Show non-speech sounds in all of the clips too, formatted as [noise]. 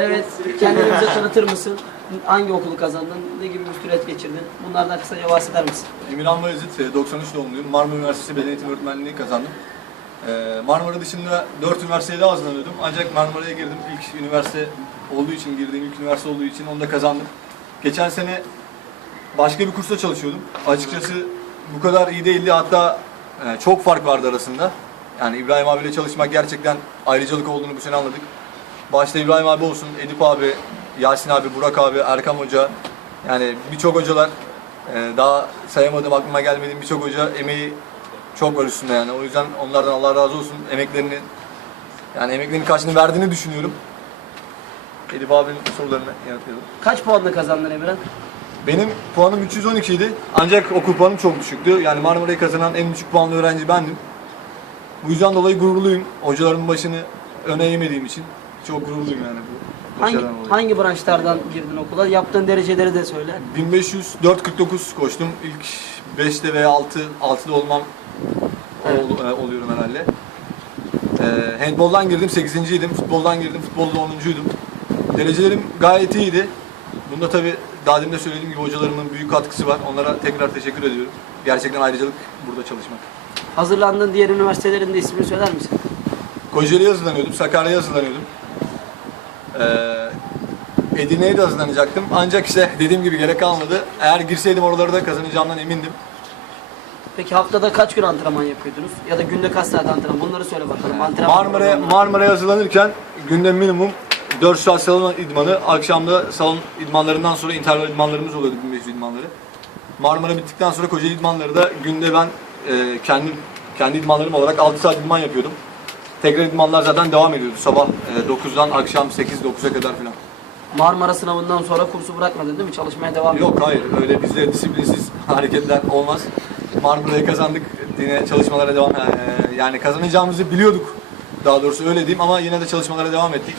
Evet, kendini bize [laughs] tanıtır mısın? Hangi okulu kazandın? Ne gibi bir süreç geçirdin? Bunlardan kısaca bahseder misin? Emirhan Bayezid, e, 93 doğumluyum. Marmara Üniversitesi Beden Eğitimi Öğretmenliği kazandım. E, Marmara dışında 4 üniversiteye daha hazırlanıyordum. Ancak Marmara'ya girdim. İlk üniversite olduğu için, girdiğim ilk üniversite olduğu için onu da kazandım. Geçen sene başka bir kursta çalışıyordum. Açıkçası bu kadar iyi değildi. Hatta e, çok fark vardı arasında. Yani İbrahim abiyle çalışmak gerçekten ayrıcalık olduğunu bu sene anladık. Başta İbrahim abi olsun, Edip abi, Yasin abi, Burak abi, Erkam Hoca. Yani birçok hocalar ee, daha sayamadığım, aklıma gelmediğim birçok hoca emeği çok var üstünde yani. O yüzden onlardan Allah razı olsun. Emeklerini, yani emeklerinin karşılığını verdiğini düşünüyorum. Edip abinin sorularını yanıtlayalım. Kaç puanla kazandın Emirhan? Benim puanım 312 idi. Ancak okul puanım çok düşüktü. Yani Marmara'yı kazanan en düşük puanlı öğrenci bendim. Bu yüzden dolayı gururluyum. Hocalarımın başını öne eğmediğim için. Çok gururluyum yani bu Hangi, başarıdan dolayı. hangi branşlardan girdin okula? Yaptığın dereceleri de söyle. 1500 449 koştum. İlk 5'te veya 6 6'da olmam Evet. ol- e, oluyorum herhalde. Ee, handboldan girdim 8.ydim. Futboldan girdim. Futbolda 10.'uydum. Derecelerim gayet iyiydi. Bunda tabii daha demin de söylediğim gibi hocalarımın büyük katkısı var. Onlara tekrar teşekkür ediyorum. Gerçekten ayrıcalık burada çalışmak. Hazırlandığın diğer üniversitelerin de ismini söyler misin? Kocaeli'ye hazırlanıyordum, Sakarya'ya hazırlanıyordum. Ee, Edirne'ye de hazırlanacaktım. Ancak işte dediğim gibi gerek kalmadı. Eğer girseydim oraları da kazanacağımdan emindim. Peki haftada kaç gün antrenman yapıyordunuz? Ya da günde kaç saat antrenman? Bunları söyle bakalım. Antrenman Marmara'ya programı. Marmara'ya hazırlanırken günde minimum 4 saat salon idmanı, akşamda salon idmanlarından sonra interval idmanlarımız oluyordu 1500 idmanları. Marmara bittikten sonra Kocaeli idmanları da günde ben e, kendim kendi idmanlarım olarak 6 saat idman yapıyordum. Tekrar idmanlar zaten devam ediyordu. Sabah e, 9'dan akşam 8-9'a kadar falan. Marmara sınavından sonra kursu bırakmadın değil mi? Çalışmaya devam Yok hayır öyle bizde disiplinsiz hareketler olmaz. Marmara'yı kazandık. Yine çalışmalara devam e, yani kazanacağımızı biliyorduk. Daha doğrusu öyle diyeyim ama yine de çalışmalara devam ettik.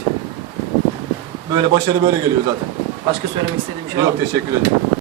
Böyle başarı böyle geliyor zaten. Başka söylemek istediğim bir şey var mı? Yok teşekkür ederim.